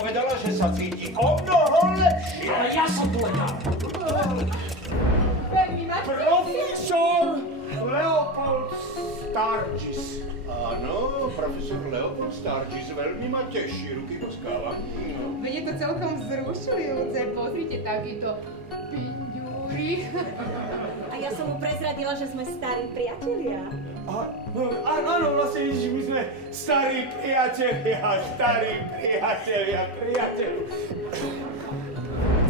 povedala, že sa cíti o mnoho lepšie. Ale ja som tu lekár. Veľmi ma Profesor Leopold Sturgis. Áno, profesor Leopold Sturgis, veľmi ma teší, ruky poskávam. Je to celkom vzrušujúce, pozrite takýto pindúry. A ja som mu prezradila, že sme starí priatelia. Áno, vlastne my sme starí priatelia.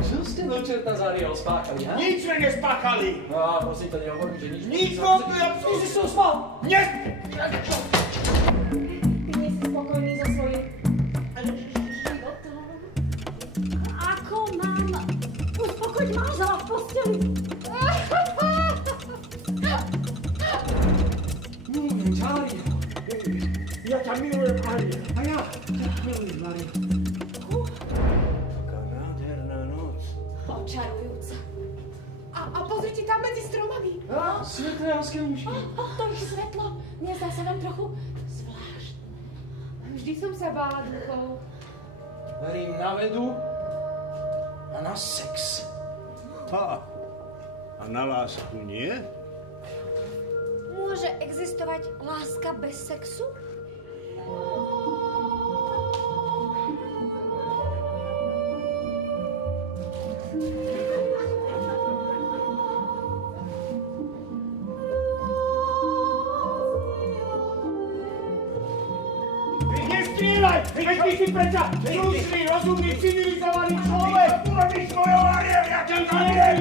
Čo ste do čerta Zariel spáchali, ha? Nič sme nespáchali. No, prosím to nehovorím, že nič. Nič vám to ja Ty si som spal. Nie! Ty nie si spokojný so svojím životom. Ako mám uspokojiť manžela v posteli? Čári. Ja ťa milujem, Mária. A ja ťa milujem, Mária. Taká nádherná noc. Očarujúca. A pozrite tam medzi stromami. Svetlianské mužky. To ich svetlo nezdá sa vám trochu zvláštne. Vždy som sa bála duchov. Verím na vedu a na sex. A na lásku nie? Môže existovať láska bez sexu? Nestrieľaj! Veď ty si predsa slušný, rozumný, civilizovaný človek! Urobíš svojho Mária, ja ťa zabijem!